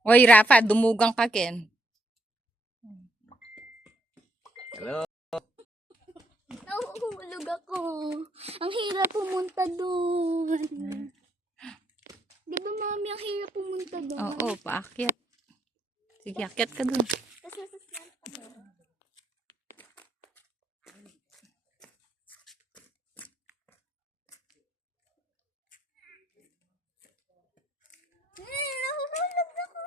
Hoy, Rafa, dumugang ka, Ken. Hello. Nahuhulog ako. Ang hirap pumunta doon. Di ba, Mami, ang hirap pumunta doon? Oo, paakyat. Sige, akyat ka dun. Tapos nasaslan ako. Nahuhulog ako.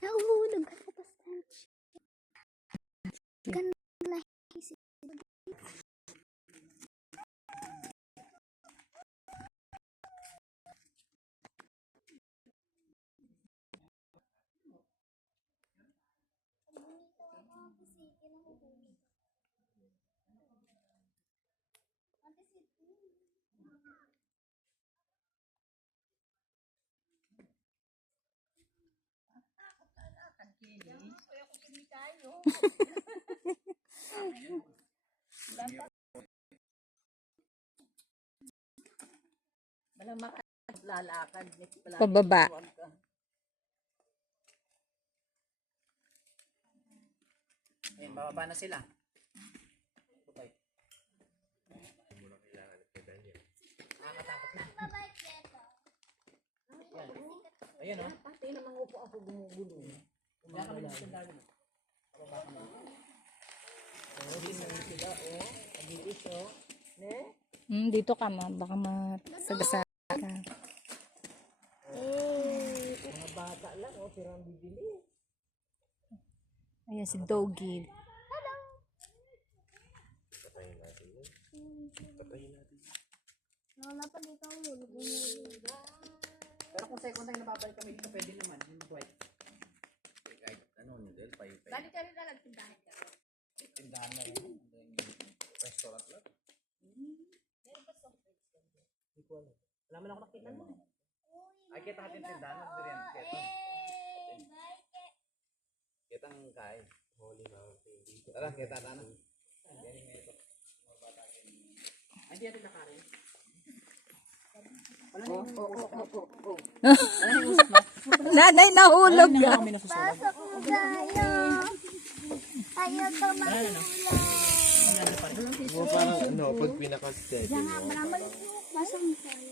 Nahuhulog ako. Ganda na isip. Pababa. Ayan, bababa na sila. Nakakatakot na. Ayan o. Pati naman upo ako gumugulo. Kaya kami dito sa dami. Bababa ka na. Hindi na sila, oh. Abilis, oh. Ne? Dito ka, ma. Baka masagasa ka. Mga bata lang, oh. Pero ang bibili. Ayan, si Doggy. Wala pa dito ang hulog. Pero kung second time nababalik kami dito, pwede naman. Yung white. Kahit ano, noodle, pay-pay. Balik ka rin na lang, tindahan ka. Tindahan na yun. Restaurant lang. Meron ba soft drinks ka? Hindi ko alam. Wala man ako nakita nun. Ay, kita natin tindahan. Nagdurian. Kita ang kain. Holy Mountain. Tara, kita na na. Yan yung ito. Ay, hindi natin nakarin. Wala na yung Wala na yung usap na. Nanay, nahulog Wala ka. na kami nasusulag. Pasok ko tayo. Ayaw ka mahulog. Wala na pa rin. Parang ano, pag pinaka-steady mo. Pasok ko tayo.